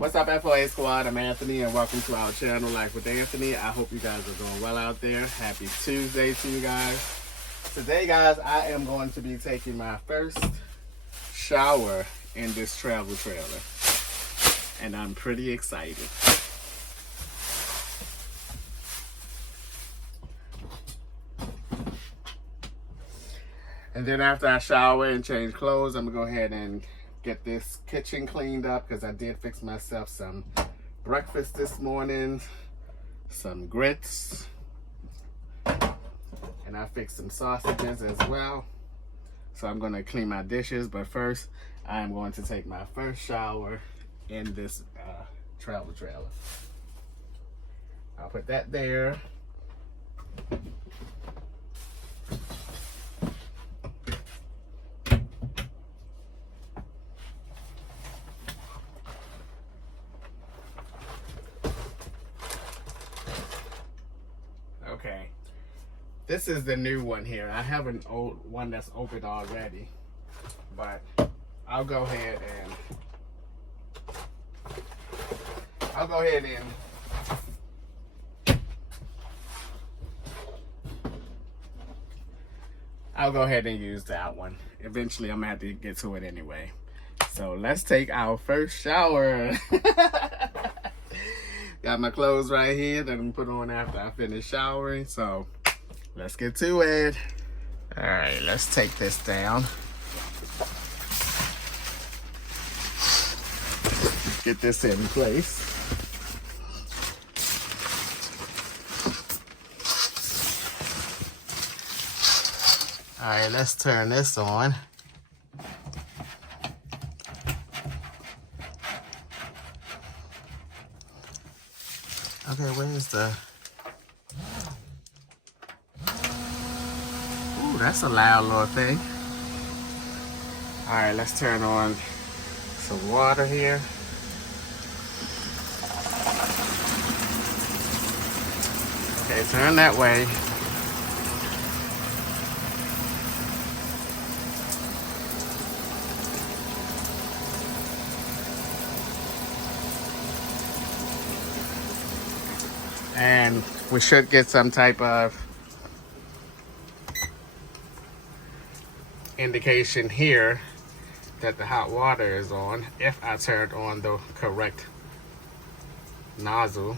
What's up, FOA Squad? I'm Anthony, and welcome to our channel, Life with Anthony. I hope you guys are doing well out there. Happy Tuesday to you guys. Today, guys, I am going to be taking my first shower in this travel trailer, and I'm pretty excited. And then after I shower and change clothes, I'm gonna go ahead and get this kitchen cleaned up because I did fix myself some breakfast this morning, some grits, and I fixed some sausages as well. So I'm gonna clean my dishes, but first I am going to take my first shower in this travel trailer. I'll put that there. Okay, this is the new one here. I have an old one that's opened already, but I'll go ahead and use that one. Eventually, I'm gonna have to get to it anyway. So let's take our first shower. Got my clothes right here that I'm gonna put on after I finish showering. So let's get to it. All right, let's take this down. Get this in place. All right, let's turn this on. Okay, where's the... Ooh, that's a loud little thing. All right, let's turn on some water here. Okay, turn that way. And we should get some type of indication here that the hot water is on if I turned on the correct nozzle.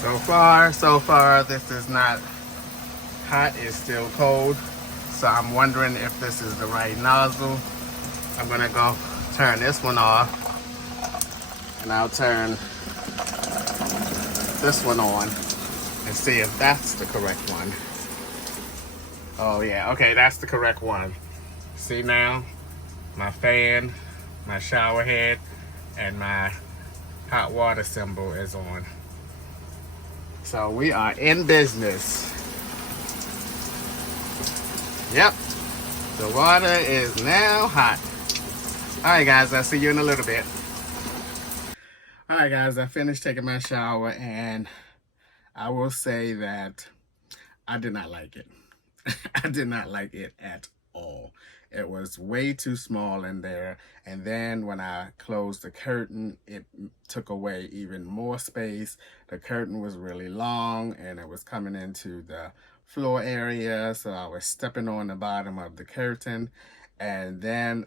So far, this is not hot, it's still cold. So I'm wondering if this is the right nozzle. I'm gonna go turn this one off, and I'll turn this one on and see if that's the correct one. Oh yeah, okay, that's the correct one. See now, my fan, my shower head, and my hot water symbol is on. So we are in business. Yep, the water is now hot. All right, guys, I'll see you in a little bit. All right, guys, I finished taking my shower, and I will say that I did not like it. I did not like it at all. It was way too small in there, and then when I closed the curtain, it took away even more space. The curtain was really long, and it was coming into the floor area, so I was stepping on the bottom of the curtain, and then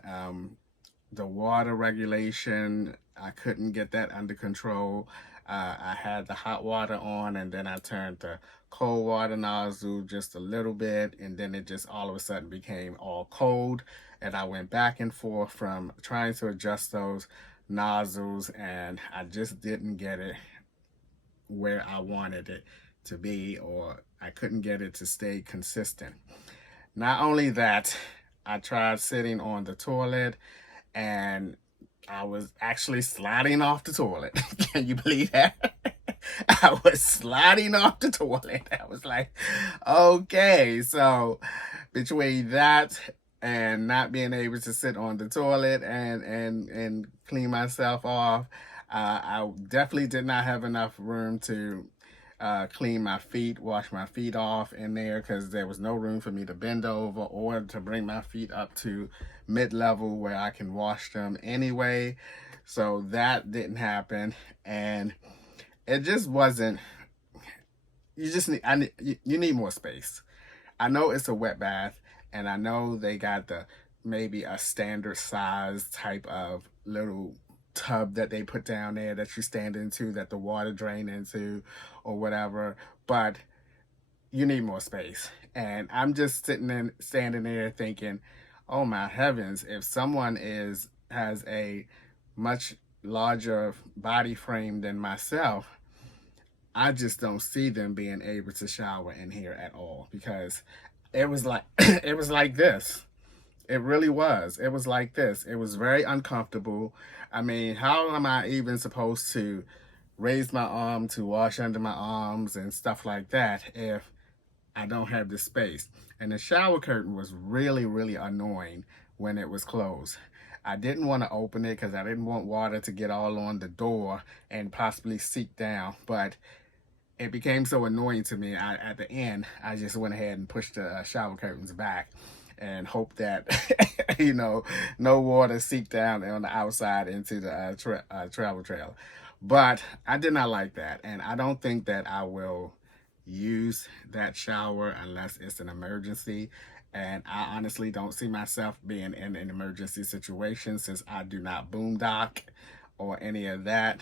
the water regulation, I couldn't get that under control. I had the hot water on, and then I turned the cold water nozzle just a little bit, and then it just all of a sudden became all cold, and I went back and forth from trying to adjust those nozzles, and I just didn't get it where I wanted it to be, or I couldn't get it to stay consistent. Not only that, I tried sitting on the toilet, and I was actually sliding off the toilet. Can you believe that? I was sliding off the toilet. I was like, okay. So between that and not being able to sit on the toilet and clean myself off, I definitely did not have enough room to clean my feet, wash my feet off in there, because there was no room for me to bend over or to bring my feet up to mid-level where I can wash them anyway. So that didn't happen, and it just wasn't. You just need. You need more space. I know it's a wet bath, and I know they got the maybe a standard size type of little tub that they put down there that you stand into, that the water drain into, or whatever. But you need more space, and I'm just standing there thinking, oh my heavens, if someone has a much larger body frame than myself, I just don't see them being able to shower in here at all, because it was like it was like this. It really was. It was like this. It was very uncomfortable. I mean, how am I even supposed to raise my arm to wash under my arms and stuff like that if I don't have the space? And the shower curtain was really, really annoying when it was closed. I didn't want to open it because I didn't want water to get all on the door and possibly seep down. But it became so annoying to me. At the end, I just went ahead and pushed the shower curtains back and hope that, no water seeped down on the outside into the travel trailer. But I did not like that. And I don't think that I will use that shower unless it's an emergency. And I honestly don't see myself being in an emergency situation, since I do not boondock or any of that,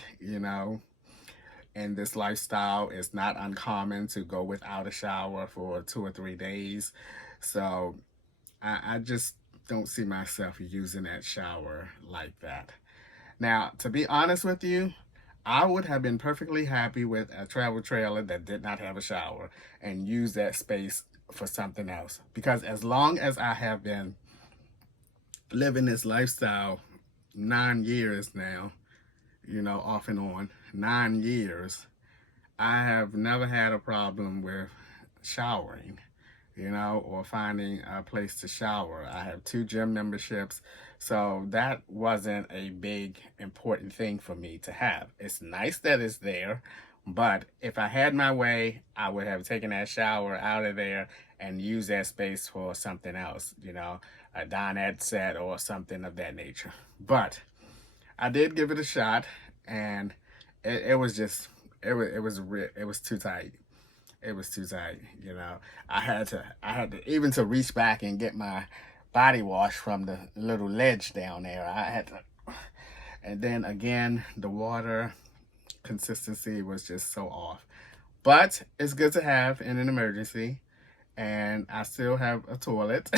In this lifestyle, it's not uncommon to go without a shower for 2 or 3 days. So I just don't see myself using that shower like that. Now, to be honest with you, I would have been perfectly happy with a travel trailer that did not have a shower and use that space for something else. Because as long as I have been living this lifestyle, 9 years now, off and on, 9 years, I have never had a problem with showering, or finding a place to shower. I have 2 gym memberships, so that wasn't a big, important thing for me to have. It's nice that it's there, but if I had my way, I would have taken that shower out of there and used that space for something else, a dinette set or something of that nature. But I did give it a shot, and it was just, it was too tight. It was too tight, I had to even to reach back and get my body wash from the little ledge down there. I had to, and then again, the water consistency was just so off. But it's good to have in an emergency, and I still have a toilet.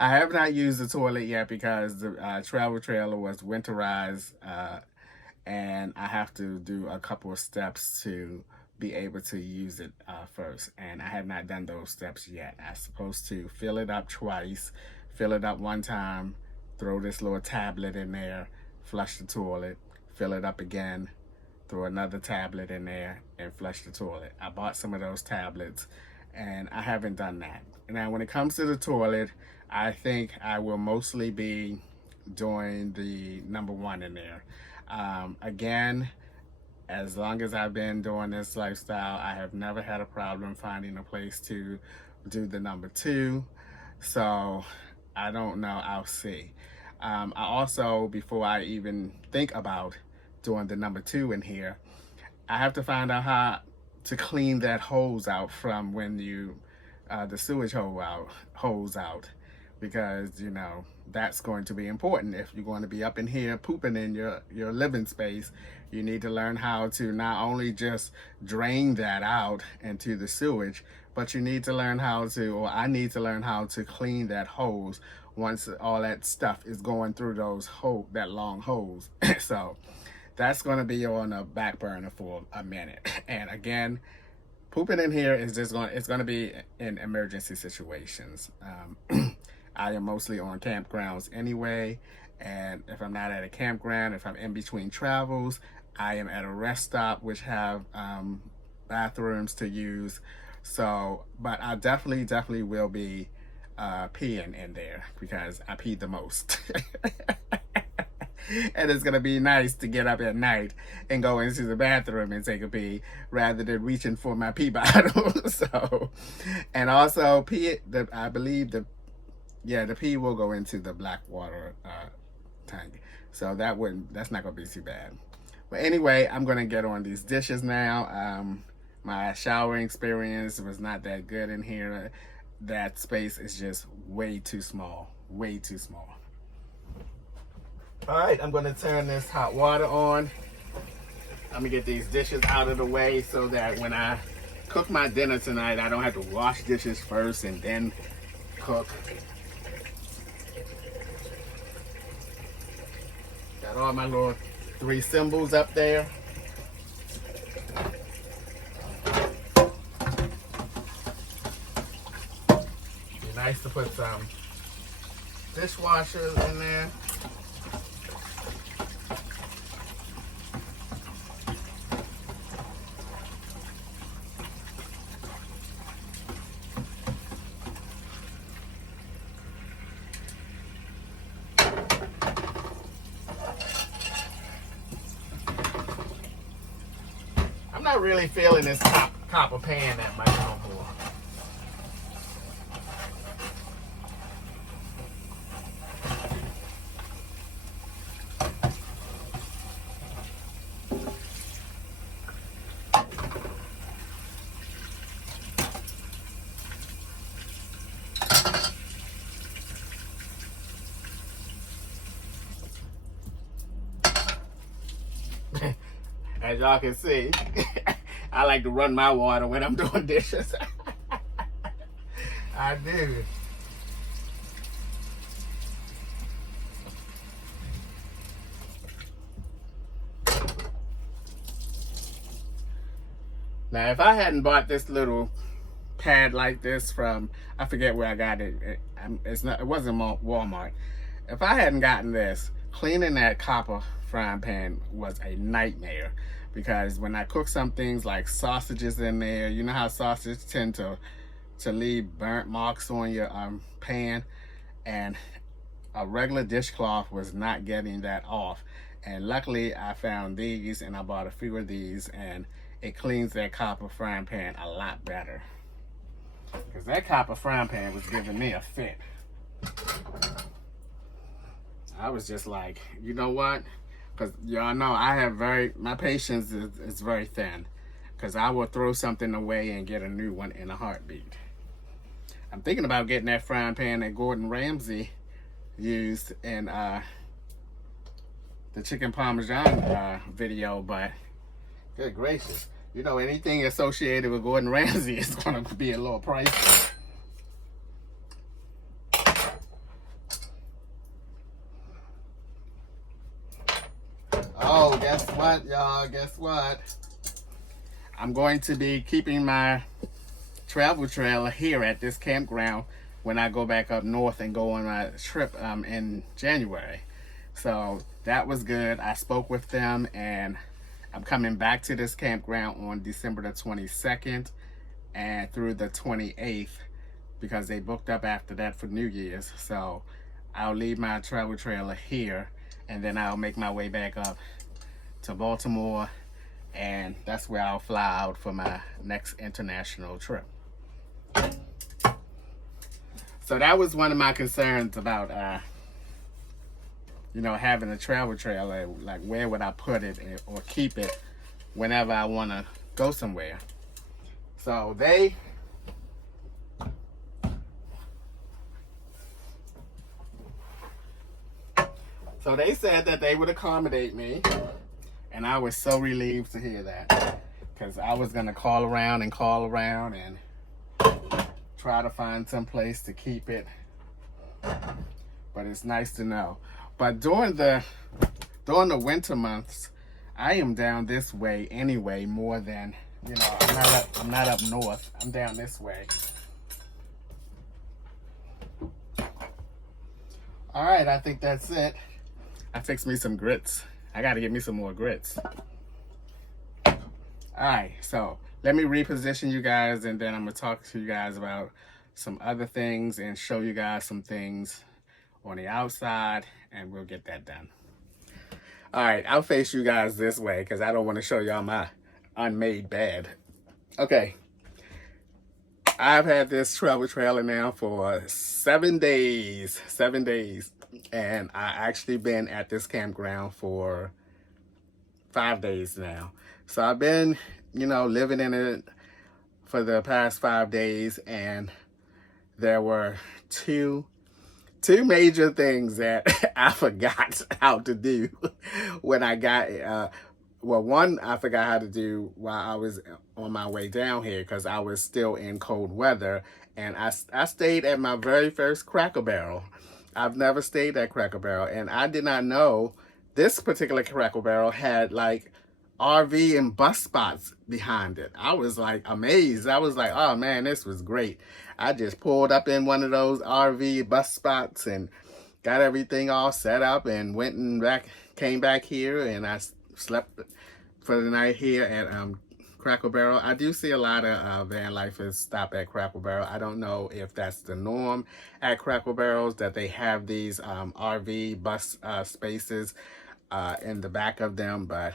I have not used the toilet yet because the travel trailer was winterized, and I have to do a couple of steps to be able to use it first, and I have not done those steps yet. I'm supposed to fill it up twice, fill it up one time, throw this little tablet in there, flush the toilet, fill it up again, throw another tablet in there, and flush the toilet. I bought some of those tablets, and I haven't done that. Now, when it comes to the toilet, I think I will mostly be doing the number 1 in there. Again, as long as I've been doing this lifestyle, I have never had a problem finding a place to do the number 2. So I don't know, I'll see. I also, before I even think about doing the number 2 in here, I have to find out how to clean that hose out from when you, the sewage hose out, because, that's going to be important. If you're going to be up in here pooping in your living space, you need to learn how to not only just drain that out into the sewage, but you need to learn how to, or I need to learn how to clean that hose once all that stuff is going through that long hose. So that's going to be on a back burner for a minute. And again, pooping in here is it's going to be in emergency situations. I am mostly on campgrounds anyway, and if I'm not at a campground, if I'm in between travels, I am at a rest stop which have bathrooms to use. So, but I definitely will be peeing in there because I peed the most. And it's gonna be nice to get up at night and go into the bathroom and take a pee rather than reaching for my pee bottle. So, and also pee, I believe the pee will go into the black water tank. So that's not gonna be too bad. But anyway, I'm gonna get on these dishes now. My showering experience was not that good in here. That space is just way too small, way too small. All right, I'm gonna turn this hot water on. I'm gonna get these dishes out of the way so that when I cook my dinner tonight, I don't have to wash dishes first and then cook. Got all my little 3 symbols up there. Be nice to put some dishwashers in there. I'm not really feeling this copper pan that much no more. As y'all can see, I like to run my water when I'm doing dishes. I do. Now, if I hadn't bought this little pad like this from, I forget where I got it. It wasn't Walmart. If I hadn't gotten this, cleaning that copper frying pan was a nightmare, because when I cook some things like sausages in there, you know how sausages tend to leave burnt marks on your pan, and a regular dishcloth was not getting that off. And luckily I found these, and I bought a few of these, and it cleans that copper frying pan a lot better, because that copper frying pan was giving me a fit. I was just like, you know what? Because y'all know my patience is very thin, because I will throw something away and get a new one in a heartbeat. I'm thinking about getting that frying pan that Gordon Ramsay used in the chicken parmesan video, but good gracious, you know, anything associated with Gordon Ramsay is going to be a little pricey. Oh, guess what, y'all? Guess what? I'm going to be keeping my travel trailer here at this campground when I go back up north and go on my trip in January. So that was good. I spoke with them, and I'm coming back to this campground on December the 22nd and through the 28th, because they booked up after that for New Year's. So I'll leave my travel trailer here, and then I'll make my way back up to Baltimore, and that's where I'll fly out for my next international trip. So that was one of my concerns about you know, having a travel trailer. Like, where would I put it or keep it whenever I want to go somewhere? So they said that they would accommodate me, and I was so relieved to hear that, because I was gonna call around and try to find some place to keep it. But it's nice to know. But during the winter months, I am down this way anyway, more than, you know, I'm not up north. I'm down this way. All right, I think that's it. I fixed me some grits. I got to get me some more grits. All right, so let me reposition you guys, and then I'm going to talk to you guys about some other things and show you guys some things on the outside, and we'll get that done. All right, I'll face you guys this way because I don't want to show y'all my unmade bed. Okay, I've had this travel trailer now for 7 days. 7 days. And I actually been at this campground for 5 days now. So I've been, living in it for the past 5 days, and there were two major things that I forgot how to do when I got, one I forgot how to do while I was on my way down here because I was still in cold weather, and I stayed at my very first Cracker Barrel. I've never stayed at Cracker Barrel, and I did not know this particular Cracker Barrel had like RV and bus spots behind it. I was like amazed. I was like, oh man, this was great. I just pulled up in one of those RV bus spots and got everything all set up and went and came back here, and I slept for the night here at Cracker Barrel. I do see a lot of van lifers stop at Cracker Barrel. I don't know if that's the norm at Cracker Barrels, that they have these RV bus spaces in the back of them, but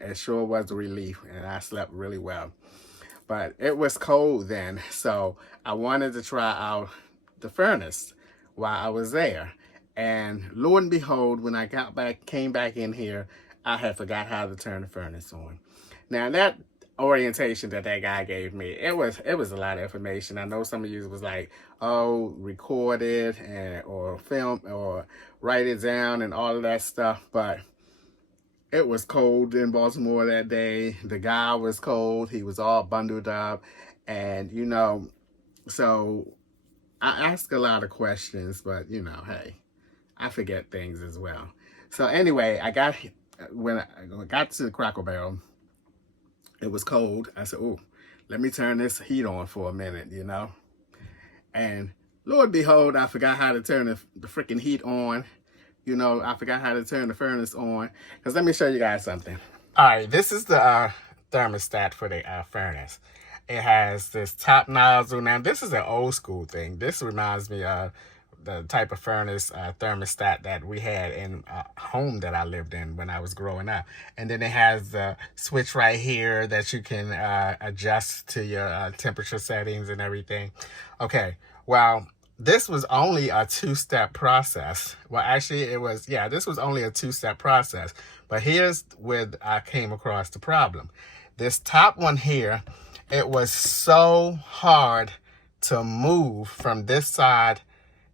it sure was a relief, and I slept really well. But it was cold then, so I wanted to try out the furnace while I was there. And lo and behold, when I came back in here, I had forgot how to turn the furnace on. Now that orientation that guy gave me, it was a lot of information. I know some of you was like, oh, record it or film or write it down and all of that stuff, but it was cold in Baltimore that day. The guy was cold. He was all bundled up. And, so I ask a lot of questions, but, hey, I forget things as well. So anyway, when I got to the Cracker Barrel, it was cold. I said, oh, let me turn this heat on for a minute, And lo and behold, I forgot how to turn the freaking heat on. I forgot how to turn the furnace on. Because let me show you guys something. All right, this is the thermostat for the furnace. It has this top nozzle. Now, this is an old school thing. This reminds me of the type of furnace thermostat that we had in a home that I lived in when I was growing up. And then it has the switch right here that you can adjust to your temperature settings and everything. Okay, well, this was only a 2-step process. Well, actually, this was only a 2-step process. But here's where I came across the problem. This top one here, it was so hard to move from this side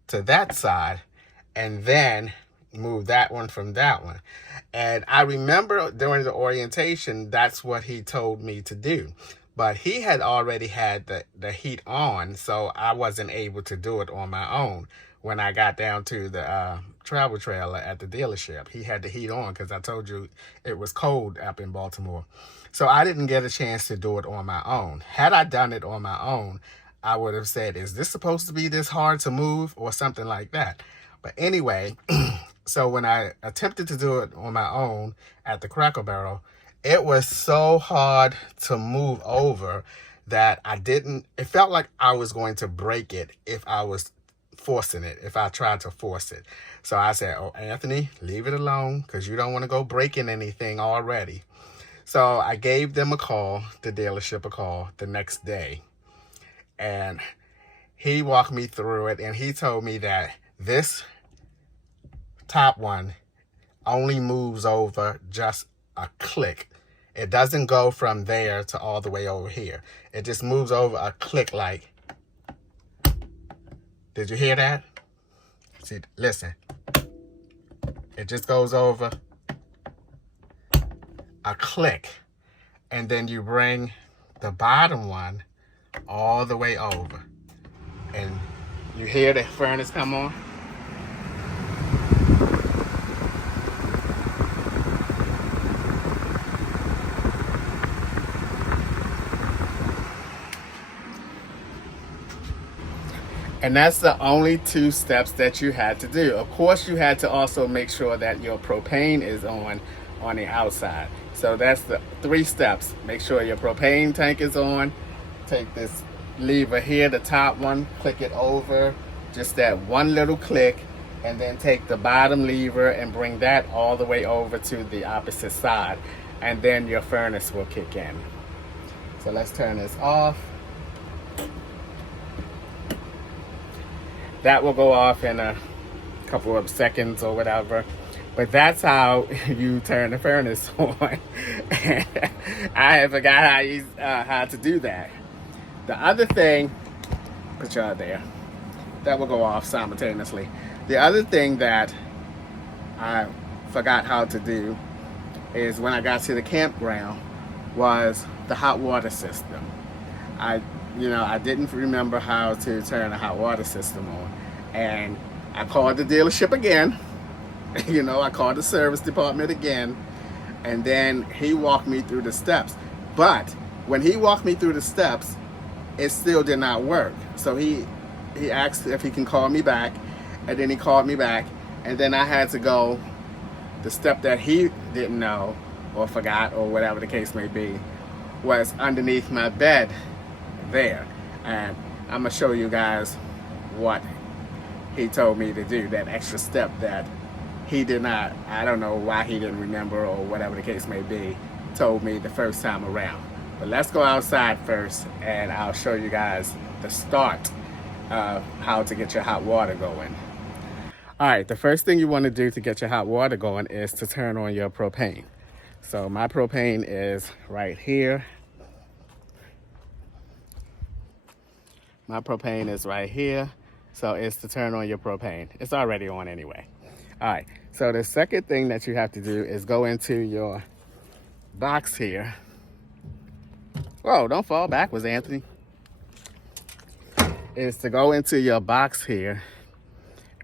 to that side and then move that one from that one. And I remember during the orientation, that's what he told me to do. But he had already had the heat on, so I wasn't able to do it on my own. When I got down to the travel trailer at the dealership, he had the heat on because I told you it was cold up in Baltimore. So I didn't get a chance to do it on my own. Had I done it on my own, I would have said, is this supposed to be this hard to move or something like that? But anyway, so when I attempted to do it on my own at the Cracker Barrel, it was so hard to move over that it felt like I was going to break it if I was forcing it, if I tried to force it. So I said, oh, Anthony, leave it alone because you don't want to go breaking anything already. So I gave them the dealership a call the next day. And he walked me through it, and he told me that this top one only moves over just a click. It doesn't go from there to all the way over here. It just moves over a click like. Did you hear that? See, listen. It just goes over a click. And then you bring the bottom one all the way over. And you hear the furnace come on? And that's the only 2 steps that you had to do. Of course, you had to also make sure that your propane is on the outside. So that's the 3 steps. Make sure your propane tank is on. Take this lever here, the top one, click it over. Just that one little click. and then take the bottom lever and bring that all the way over to the opposite side, and then your furnace will kick in. So let's turn this off. That will go off in a couple of seconds or whatever. But that's how you turn the furnace on. I forgot how to do that. The other thing, put y'all there, that will go off simultaneously. The other thing that I forgot how to do is when I got to the campground was the hot water system. I didn't remember how to turn the hot water system on, and I called the dealership again. I called the service department again, and then he walked me through the steps. But when he walked me through the steps, it still did not work. So he asked if he can call me back, and then he called me back, and then I had to go the step that he didn't know or forgot or whatever the case may be was underneath my bed there. And I'm gonna show you guys what he told me to do, that extra step that he did not, I don't know why he didn't remember or whatever the case may be, told me the first time around. But let's go outside first, and I'll show you guys the start of how to get your hot water going. All right, the first thing you want to do to get your hot water going is to turn on your propane. So my propane is right here. My propane is right here. So it's to turn on your propane. It's already on anyway. All right, so the second thing that you have to do is go into your box here. Whoa, don't fall backwards, Anthony. Is to go into your box here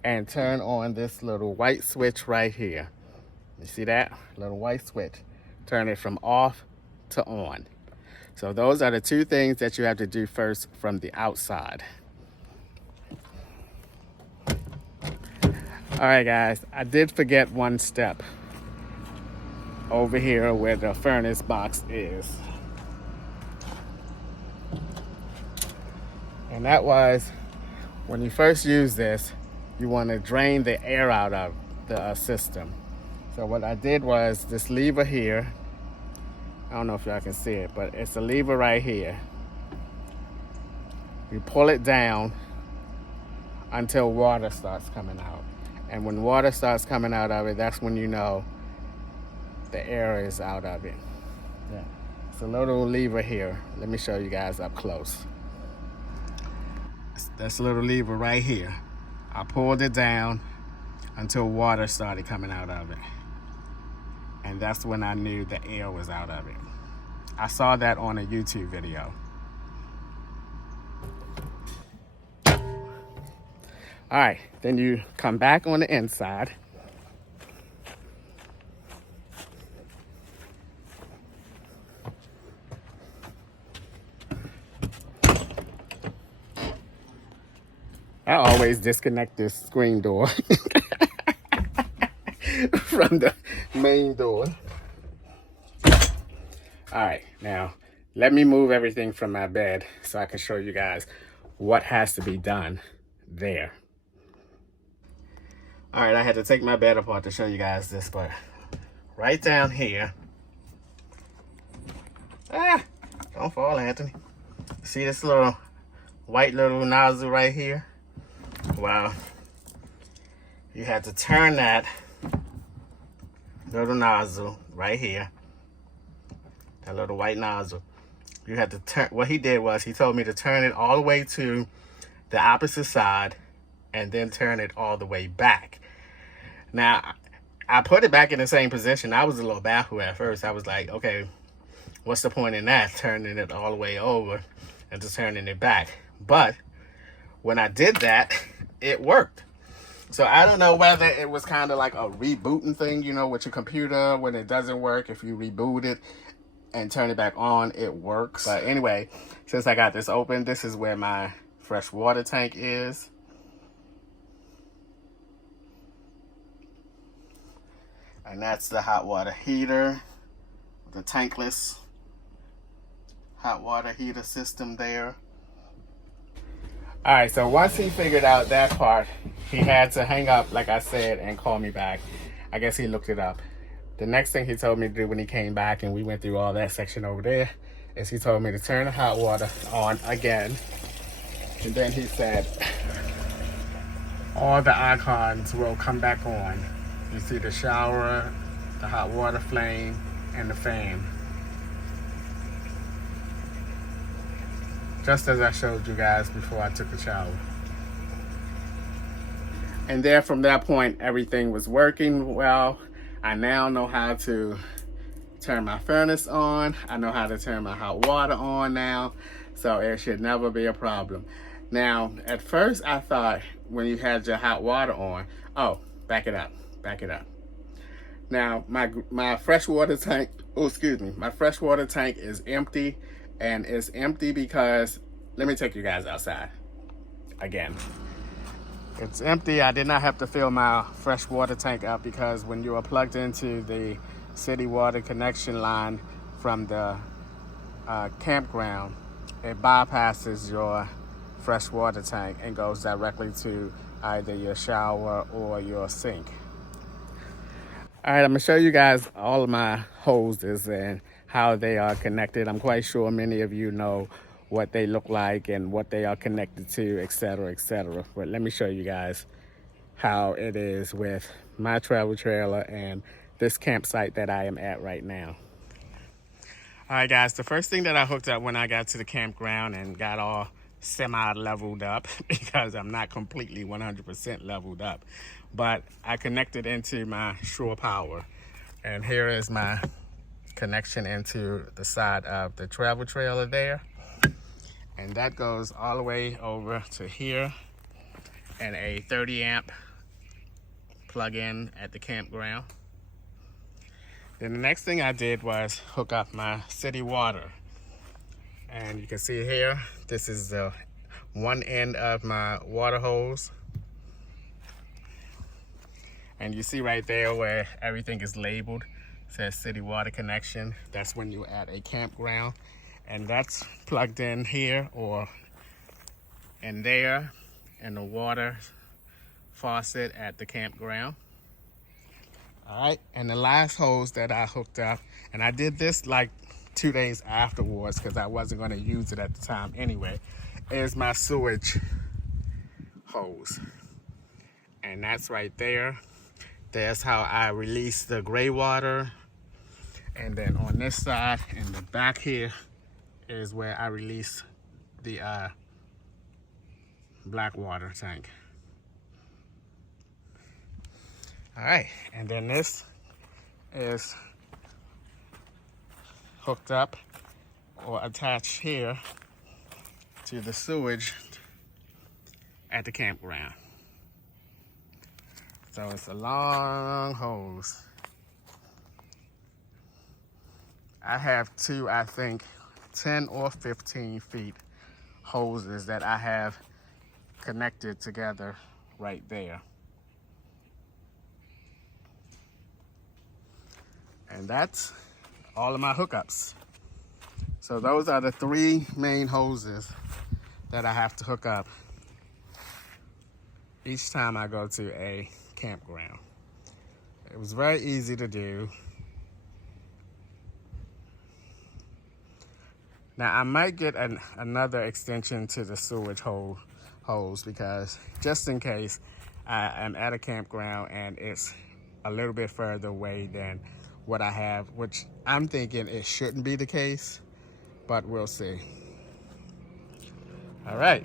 and turn on this little white switch right here. You see that? Little white switch. Turn it from off to on. So those are the two things that you have to do first from the outside. All right, guys, I did forget one step over here where the furnace box is. And that was, when you first use this, you want to drain the air out of the system. So what I did was this lever here, I don't know if y'all can see it, but it's a lever right here. You pull it down until water starts coming out. And when water starts coming out of it, that's when you know the air is out of it. Yeah. It's a little lever here. Let me show you guys up close. That's a little lever right here. I pulled it down until water started coming out of it. And that's when I knew the air was out of it. I saw that on a YouTube video. All right, then you come back on the inside. I always disconnect this screen door from the main door. All right, now let me move everything from my bed so I can show you guys what has to be done there. All right, I had to take my bed apart to show you guys this, but right down here, don't fall, Anthony. See this little white little nozzle right here? Well, you have to turn that little nozzle right here, that little white nozzle. You have to turn, what he did was he told me to turn it all the way to the opposite side and then turn it all the way back. Now, I put it back in the same position. I was a little baffled at first. I was like, okay, what's the point in that? Turning it all the way over and just turning it back. But when I did that, it worked. So I don't know whether it was kind of like a rebooting thing, you know, with your computer. When it doesn't work, if you reboot it and turn it back on, it works. But anyway, since I got this open, this is where my fresh water tank is. And that's the hot water heater, the tankless hot water heater system there. All right, so once he figured out that part, he had to hang up, like I said, and call me back. I guess he looked it up. The next thing he told me to do when he came back and we went through all that section over there is he told me to turn the hot water on again. And then he said, all the icons will come back on. You see the shower, the hot water flame, and the fan. Just as I showed you guys before I took the shower. And there from that point, everything was working well. I now know how to turn my furnace on. I know how to turn my hot water on now. So it should never be a problem. Now, at first I thought when you had your hot water on, oh, back it up. Now, my freshwater tank, my freshwater tank is empty, and it's empty because, let me take you guys outside again. It's empty. I did not have to fill my freshwater tank up because when you are plugged into the city water connection line from the campground, it bypasses your freshwater tank and goes directly to either your shower or your sink. All right, I'm gonna show you guys all of my hoses and how they are connected. I'm quite sure many of you know what they look like and what they are connected to, etc., etc. But let me show you guys how it is with my travel trailer and this campsite that I am at right now. All right, guys, the first thing that I hooked up when I got to the campground and got all semi-leveled up, because I'm not completely 100% leveled up, but I connected into my shore power. And here is my connection into the side of the travel trailer there. And that goes all the way over to here, and a 30 amp plug-in at the campground. Then the next thing I did was hook up my city water. And you can see here, this is the one end of my water hose. And you see right there where everything is labeled, it says city water connection. That's when you're at a campground. And that's plugged in here or in there in the water faucet at the campground. All right, and the last hose that I hooked up, and I did this like 2 days afterwards because I wasn't going to use it at the time anyway, is my sewage hose. And that's right there. That's how I release the gray water. And then on this side, in the back here, is where I release the black water tank. All right, and then this is hooked up or attached here to the sewage at the campground. So it's a long hose. I have two, I think, 10 or 15 feet hoses that I have connected together right there. And that's all of my hookups. So those are the three main hoses that I have to hook up each time I go to a campground. It was very easy to do. Now I might get another extension to the sewage hose because just in case I am at a campground and it's a little bit further away than what I have, which I'm thinking it shouldn't be the case, but we'll see. All right,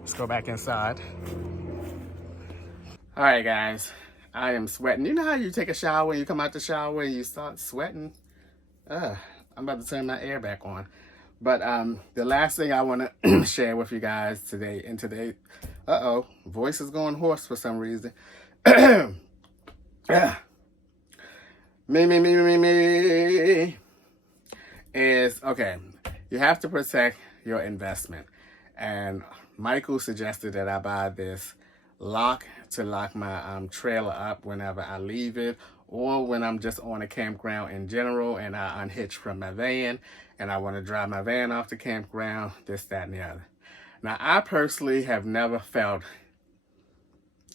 let's go back inside. All right, guys, I am sweating. You know how you take a shower and you come out the shower and you start sweating? I'm about to turn my air back on. But the last thing I want to share with you guys today, voice is going hoarse for some reason. Me. Is, okay, you have to protect your investment. And Michael suggested that I buy this lock to lock my trailer up whenever I leave it, or when I'm just on a campground in general and I unhitch from my van and I want to drive my van off the campground, this, that, and the other. Now, I personally have never felt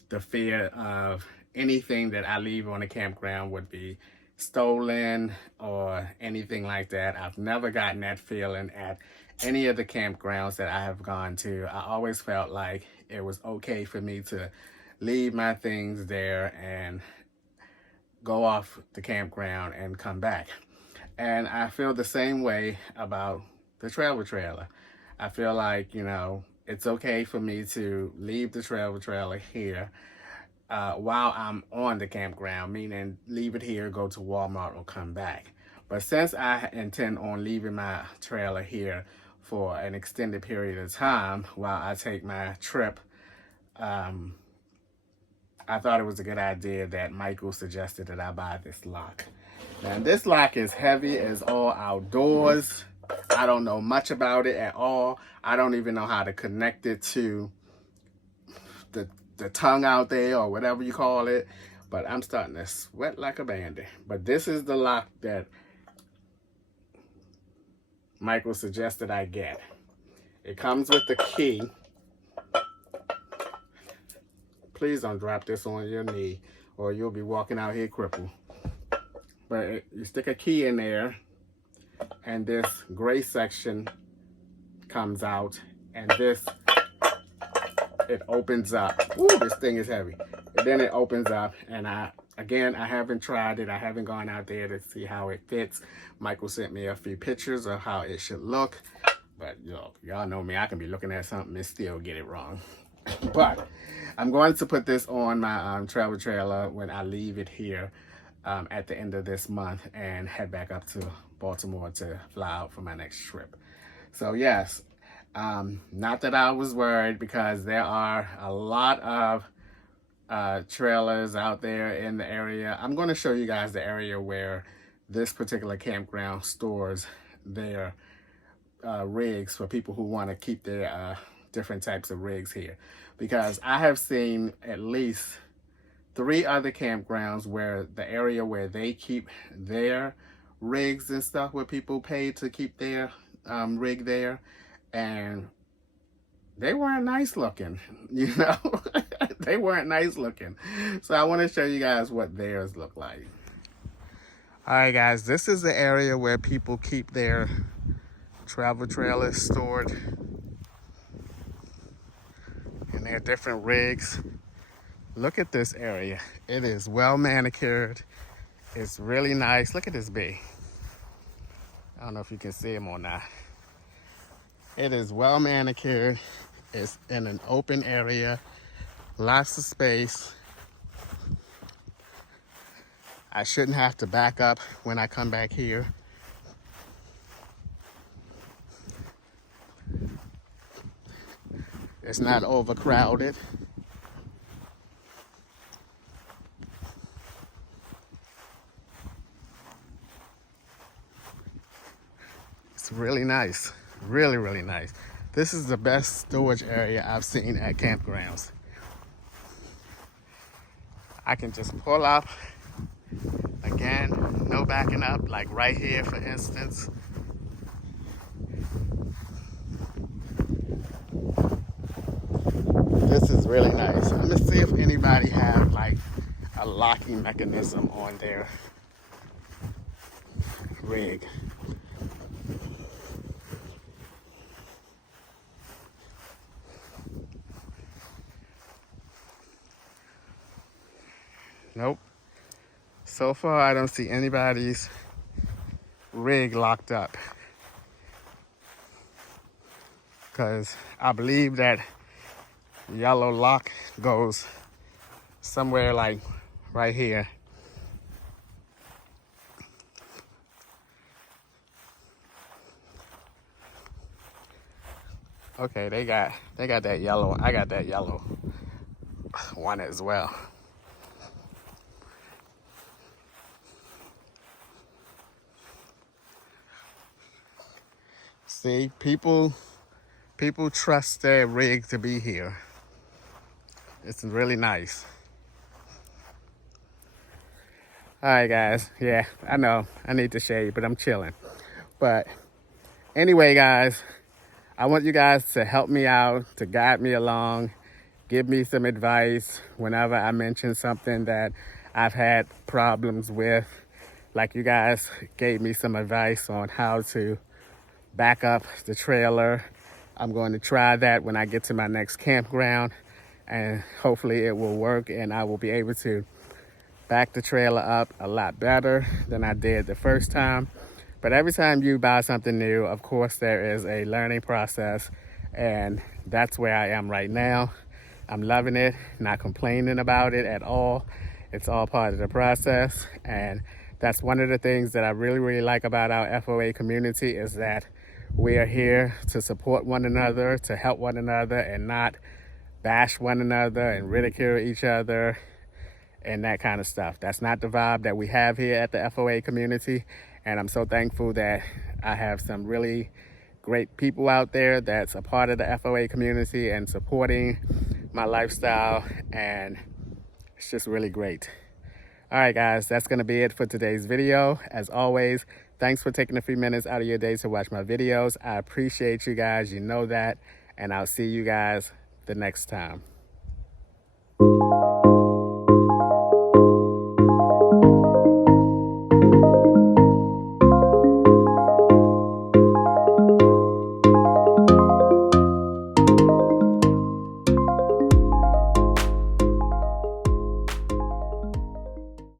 the fear of anything that I leave on the campground would be stolen or anything like that. I've never gotten that feeling at any of the campgrounds that I have gone to. I always felt like it was okay for me to leave my things there and go off the campground and come back. And I feel the same way about the travel trailer. I feel like, you know, it's okay for me to leave the travel trailer here while I'm on the campground, meaning leave it here, go to Walmart, or come back. But since I intend on leaving my trailer here for an extended period of time while I take my trip, I thought it was a good idea that Michael suggested that I buy this lock. Now, this lock is heavy, it's all outdoors. I don't know much about it at all. I don't even know how to connect it to the tongue out there or whatever you call it. But I'm starting to sweat like a bandit. But this is the lock that Michael suggested I get. It comes with the key. Please don't drop this on your knee or you'll be walking out here crippled. But you stick a key in there and this gray section comes out and this, it opens up. Ooh, this thing is heavy. And then it opens up and I haven't tried it. I haven't gone out there to see how it fits. Michael sent me a few pictures of how it should look. But y'all know me, I can be looking at something and still get it wrong. But I'm going to put this on my travel trailer when I leave it here at the end of this month and head back up to Baltimore to fly out for my next trip. So yes, not that I was worried because there are a lot of trailers out there in the area. I'm going to show you guys the area where this particular campground stores their rigs for people who want to keep their different types of rigs here, because I have seen at least 3 other campgrounds where the area where they keep their rigs and stuff, where people pay to keep their rig there, and they weren't nice looking, you know. They weren't nice looking. So I want to show you guys what theirs look like. All right guys, this is the area where people keep their travel trailers stored, and their different rigs. Look at this area. It is well manicured. It's really nice. Look at this bee. I don't know if you can see him or not. It is well manicured. It's in an open area. Lots of space. I shouldn't have to back up when I come back here. It's not overcrowded. It's really nice. Really, really nice. This is the best storage area I've seen at campgrounds. I can just pull up. Again, no backing up, like right here, for instance. This is really nice. Let me see if anybody have like a locking mechanism on their rig. Nope. So far, I don't see anybody's rig locked up, because I believe that yellow lock goes somewhere like right here. Okay, they got that yellow. I got that yellow one as well. See, people trust their rig to be here. It's really nice. All right, guys. Yeah, I know I need to shave, but I'm chilling. But anyway, guys, I want you guys to help me out, to guide me along give me some advice whenever I mention something that I've had problems with. Like you guys gave me some advice on how to back up the trailer. I'm going to try that when I get to my next campground, and hopefully it will work and I will be able to back the trailer up a lot better than I did the first time. But every time you buy something new, of course, there is a learning process, and that's where I am right now. I'm loving it, not complaining about it at all. It's all part of the process, and that's one of the things that I really, really like about our FOA community is that we are here to support one another, to help one another, and not bash one another and ridicule each other and that kind of stuff. That's not the vibe that we have here at the FOA community, and I'm so thankful that I have some really great people out there that's a part of the FOA community and supporting my lifestyle, and it's just really great. All right, guys, that's going to be it for today's video. As always, thanks for taking a few minutes out of your day to watch my videos. I appreciate you guys. You know that, and I'll see you guys the next time.